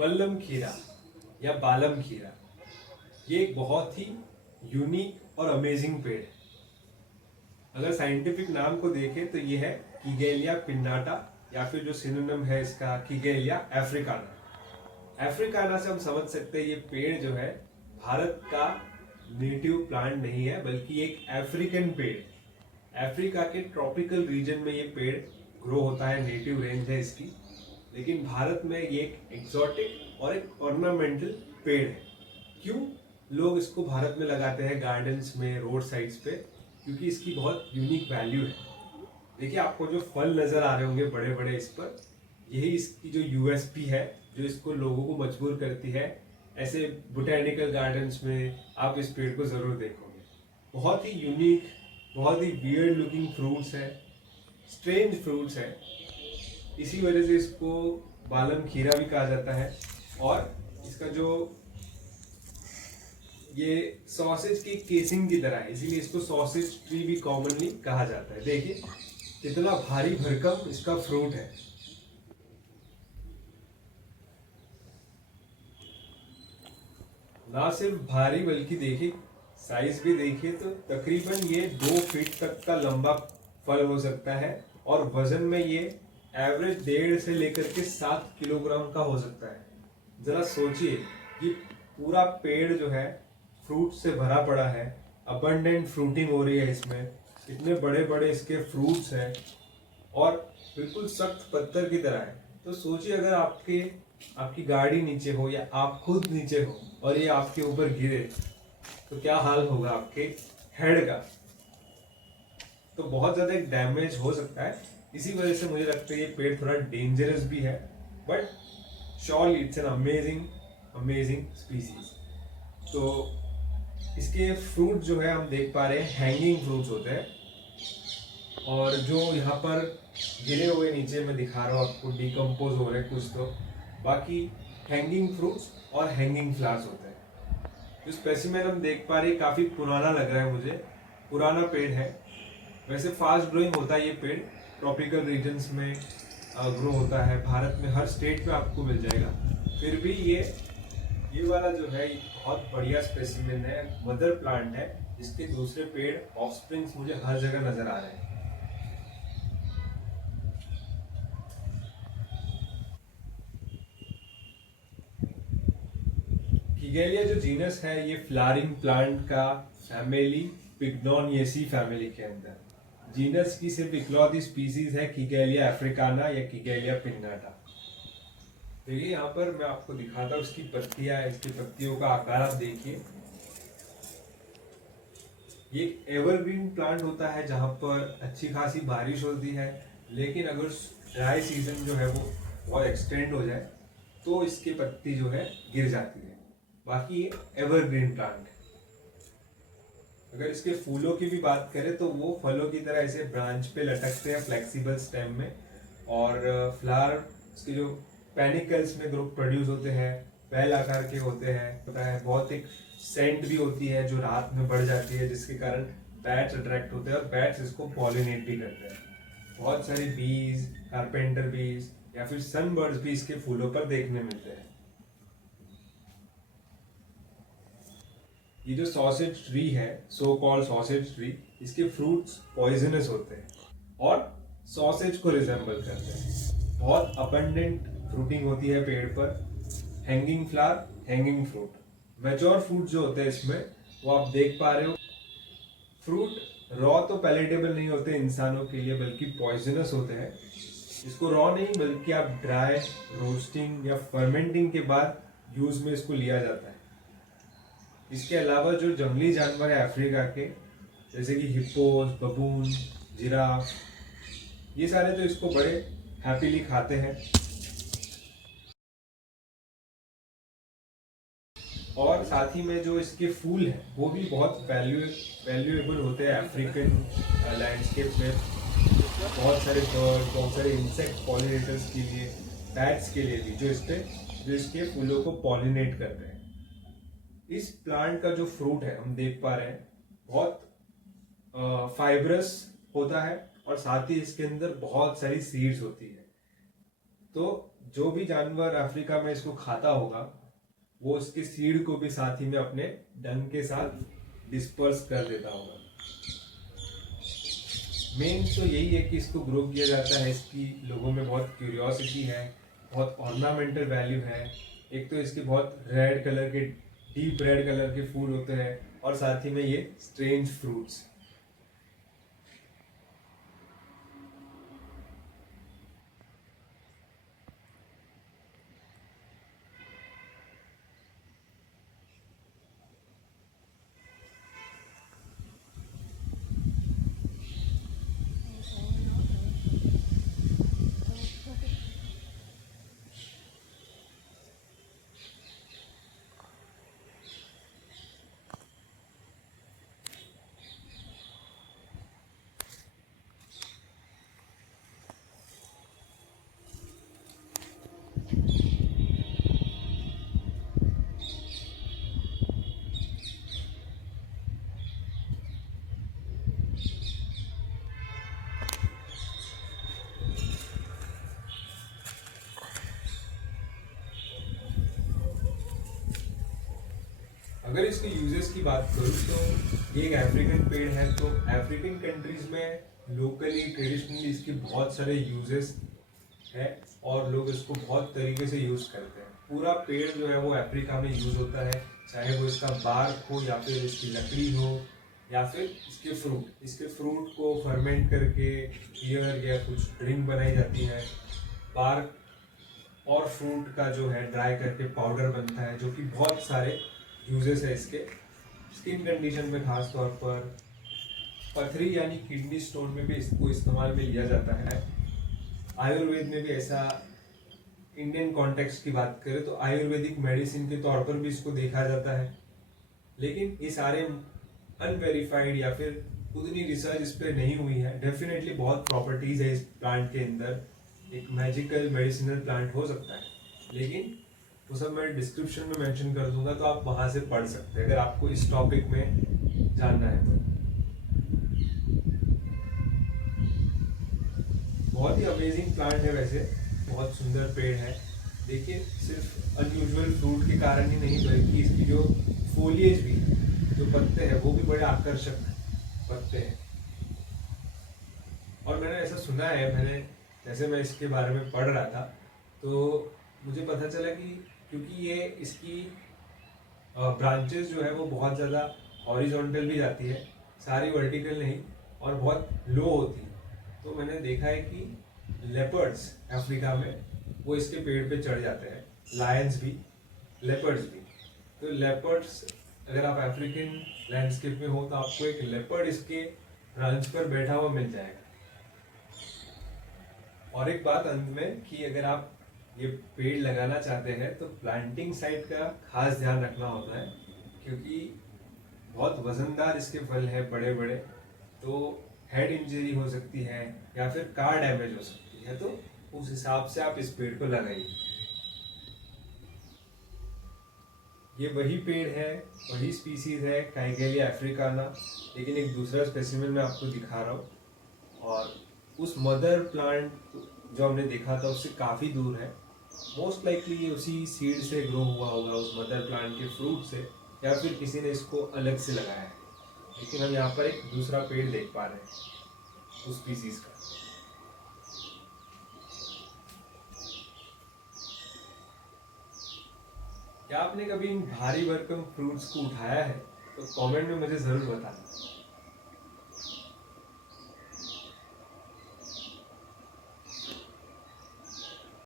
बल्लम खीरा या बालम खीरा, ये एक बहुत ही यूनिक और अमेजिंग पेड़ है। अगर साइंटिफिक नाम को देखें तो ये है किगेलिया पिन्नाटा, या फिर जो सिनोनिम है इसका किगेलिया अफ्रीकाना। अफ्रीकाना से हम समझ सकते हैं ये पेड़ जो है भारत का नेटिव प्लांट नहीं है, बल्कि एक अफ्रीकन पेड़। अफ्रीका के ट्रॉपिकल रीजन में ये पेड़ ग्रो होता है, नेटिव रेंज है इसकी। लेकिन भारत में ये एक एक्सोटिक और एक ऑर्नामेंटल पेड़ है। क्यों लोग इसको भारत में लगाते हैं गार्डन्स में, रोड साइड्स पे? क्योंकि इसकी बहुत यूनिक वैल्यू है। देखिए, आपको जो फल नजर आ रहे होंगे बड़े बड़े इस पर, यही इसकी जो यूएसपी है, जो इसको लोगों को मजबूर करती है। ऐसे बोटेनिकल गार्डन्स में आप इस पेड़ को जरूर देखोगे। बहुत ही यूनिक, बहुत ही वियर्ड लुकिंग फ्रूट्स है, स्ट्रेंज फ्रूट्स है। इसी वजह से इसको बालम खीरा भी कहा जाता है। और इसका जो ये सॉसेज की केसिंग की तरह है, इसीलिए इसको सॉसेज ट्री भी कॉमनली कहा जाता है। देखिए कितना भारी भरकम इसका फ्रूट है। ना सिर्फ भारी, बल्कि देखिए साइज भी देखिए तो तकरीबन ये 2 फीट तक का लंबा फल हो सकता है। और वजन में ये एवरेज 1.5 से लेकर के 7 किलोग्राम का हो सकता है। जरा सोचिए कि पूरा पेड़ जो है फ्रूट से भरा पड़ा है, अबंडेंट फ्रूटिंग हो रही है इसमें, इतने बड़े बड़े इसके फ्रूट्स हैं और बिल्कुल सख्त पत्थर की तरह है। तो सोचिए अगर आपकी गाड़ी नीचे हो या आप खुद नीचे हो और ये आपके ऊपर गिरे तो क्या हाल होगा आपके हेड का। तो बहुत ज्यादा एक डैमेज हो सकता है। इसी वजह से मुझे लगता है ये पेड़ थोड़ा डेंजरस भी है, but surely it's an amazing species. तो इसके फ्रूट जो है हम देख पा रहे हैं हैंगिंग फ्रूट्स होते हैं, और जो यहाँ पर गिरे हुए नीचे मैं दिखा रहा हूँ आपको, डिकम्पोज हो रहे कुछ, तो बाकी हैंगिंग फ्रूट्स और हैंगिंग फ्लावर्स होते हैं। जो स्पेसिमेन हम देख पा रहे हैं काफी पुराना लग रहा है मुझे, पुराना पेड़ है। वैसे फास्ट ग्रोइंग होता है ये पेड़, ट्रॉपिकल रीजन्स में ग्रो होता है, भारत में हर स्टेट में आपको मिल जाएगा। फिर भी ये वाला जो है बहुत बढ़िया स्पेसिमेन है, मदर प्लांट है, जिसके दूसरे पेड़ ऑफस्प्रिंग्स मुझे हर जगह नजर आ रहे हैं। किगेलिया जो जीनस है ये फ्लावरिंग प्लांट का फैमिली पिग्नोनिएसी फैमिली के अंदर, जीनस की सिर्फ इकलौती स्पीसीज है किगेलिया अफ्रीकाना या किगेलिया पिन्नाटा। देखिए यहाँ पर मैं आपको दिखाता हूँ इसकी पत्तियां, इसकी पत्तियों का आकार आप देखिए। ये एवरग्रीन प्लांट होता है जहां पर अच्छी खासी बारिश होती है, लेकिन अगर ड्राई सीजन जो है वो बहुत एक्सटेंड हो जाए तो इसकी पत्ती जो है गिर जाती है। बाकी ये एवरग्रीन प्लांट है। अगर इसके फूलों की भी बात करें तो वो फलों की तरह ऐसे ब्रांच पे लटकते हैं फ्लेक्सिबल स्टेम में, और फ्लावर इसके जो पेनिकल्स में ग्रुप प्रोड्यूस होते हैं, बेल आकार के होते हैं, पता है। बहुत एक सेंट भी होती है जो रात में बढ़ जाती है, जिसके कारण बैट्स अट्रैक्ट होते हैं और बैट्स इसको पॉलिनेट भी करते हैं। बहुत सारी बीज, कारपेंटर बीज या फिर सनबर्ड्स भी इसके फूलों पर देखने मिलते हैं। ये जो सॉसेज ट्री है, सो कॉल्ड सॉसेज ट्री, इसके फ्रूट्स पॉइजनस होते हैं और सॉसेज को रिजेंबल करते हैं। बहुत अबंडेंट फ्रूटिंग होती है पेड़ पर, hanging flower, hanging fruit. Mature fruit जो होते हैं इसमें वो आप देख पा रहे हो। फ्रूट रॉ तो पैलेटेबल नहीं होते इंसानों के लिए, बल्कि पॉइजनस होते हैं। इसको रॉ नहीं, बल्कि आप ड्राई, रोस्टिंग या फर्मेंटिंग के बाद यूज में इसको लिया जाता है। इसके अलावा जो जंगली जानवर है अफ्रीका के, जैसे कि हिप्पोस, बबून, जिराफ, ये सारे तो इसको बड़े हैप्पीली खाते हैं। और साथ ही में जो इसके फूल हैं वो भी बहुत वैल्यूएबल होते हैं अफ्रीकन लैंडस्केप में। बहुत सारे बर्ड, बहुत सारे इंसेक्ट पॉलिनेटर्स के लिए, बैट्स के लिए भी, जो इसके फूलों को पॉलिनेट करते हैं। इस प्लांट का जो फ्रूट है हम देख पा रहे हैं बहुत फाइब्रस होता है, और साथ ही इसके अंदर बहुत सारी सीड्स होती है। तो जो भी जानवर अफ्रीका में इसको खाता होगा वो उसके सीड को भी साथ ही में अपने डंग के साथ डिस्पर्स कर देता होगा। मेन तो यही है कि इसको ग्रो किया जाता है, इसकी लोगों में बहुत क्यूरियोसिटी है, बहुत ऑर्नामेंटल वैल्यू है। एक तो इसके बहुत रेड कलर के, डीप रेड कलर के फूल होते हैं और साथ ही में ये स्ट्रेंज फ्रूट्स। अगर इसके यूजेस की बात करूँ तो ये एक अफ्रीकन पेड़ है, तो अफ्रीकन कंट्रीज में लोकली ट्रेडिशनली इसके बहुत सारे यूजेस है और लोग इसको बहुत तरीके से यूज करते हैं। पूरा पेड़ जो है वो अफ्रीका में यूज होता है, चाहे वो इसका बार्क हो या फिर इसकी लकड़ी हो या फिर इसके फ्रूट। इसके फ्रूट को फर्मेंट करके बियर या कुछ ड्रिंक बनाई जाती है। बार्क और फ्रूट का जो है ड्राई करके पाउडर बनता है, जो कि बहुत सारे यूजेस है इसके। स्किन कंडीशन में खास तौर पर पथरी यानी किडनी स्टोन में भी इसको इस्तेमाल में लिया जाता है। आयुर्वेद में भी ऐसा, इंडियन कॉन्टेक्स्ट की बात करें तो आयुर्वेदिक मेडिसिन के तौर पर भी इसको देखा जाता है। लेकिन ये सारे अनवेरिफाइड या फिर उतनी रिसर्च इस पर नहीं हुई है। डेफिनेटली बहुत प्रॉपर्टीज है इस प्लांट के अंदर, एक मैजिकल मेडिसिनल प्लांट हो सकता है, लेकिन वो सब मैं डिस्क्रिप्शन में मेंशन कर दूंगा, तो आप वहां से पढ़ सकते हैं अगर आपको इस टॉपिक में जानना है तो। बहुत ही अमेजिंग प्लांट है वैसे, बहुत सुंदर पेड़ है। देखिए, सिर्फ अनयूजुअल फ्रूट के कारण ही नहीं बल्कि इसकी जो फोलिएज भी, जो पत्ते हैं वो भी बड़े आकर्षक पत्ते हैं। और मैंने ऐसा सुना है, मैंने जैसे मैं इसके बारे में पढ़ रहा था तो मुझे पता चला कि क्योंकि ये इसकी ब्रांचेस जो है वो बहुत ज़्यादा हॉरिजॉन्टल भी जाती है, सारी वर्टिकल नहीं, और बहुत लो होती है। तो मैंने देखा है कि लेपर्ड्स अफ्रीका में वो इसके पेड़ पे चढ़ जाते हैं, लायंस भी, लेपर्ड्स भी। तो लेपर्ड्स, अगर आप अफ्रीकन लैंडस्केप में हो तो आपको एक लेपर्ड इसके ब्रांच पर बैठा हुआ मिल जाएगा। और एक बात अंत में कि अगर आप ये पेड़ लगाना चाहते हैं तो प्लांटिंग साइट का खास ध्यान रखना होता है, क्योंकि बहुत वजनदार इसके फल है, बड़े बड़े, तो हेड इंजरी हो सकती है या फिर कार डैमेज हो सकती है। तो उस हिसाब से आप इस पेड़ को लगाइए। ये वही पेड़ है, वही स्पीसीज है, काइगेलिया अफ्रीकाना, लेकिन एक दूसरा स्पेसिमेन मैं आपको दिखा रहा हूँ। और उस मदर प्लांट जो हमने देखा था उससे काफ़ी दूर है। मोस्ट लाइकली ये उसी सीड से ग्रो हुआ होगा, उस मदर प्लांट के फ्रूट से, या फिर किसी ने इसको अलग से लगाया है। लेकिन हम यहाँ पर एक दूसरा पेड़ देख पा रहे हैं उस स्पीसीज का। क्या आपने कभी इन भारी भरकम फ्रूट्स को उठाया है? तो कमेंट में मुझे ज़रूर बताना।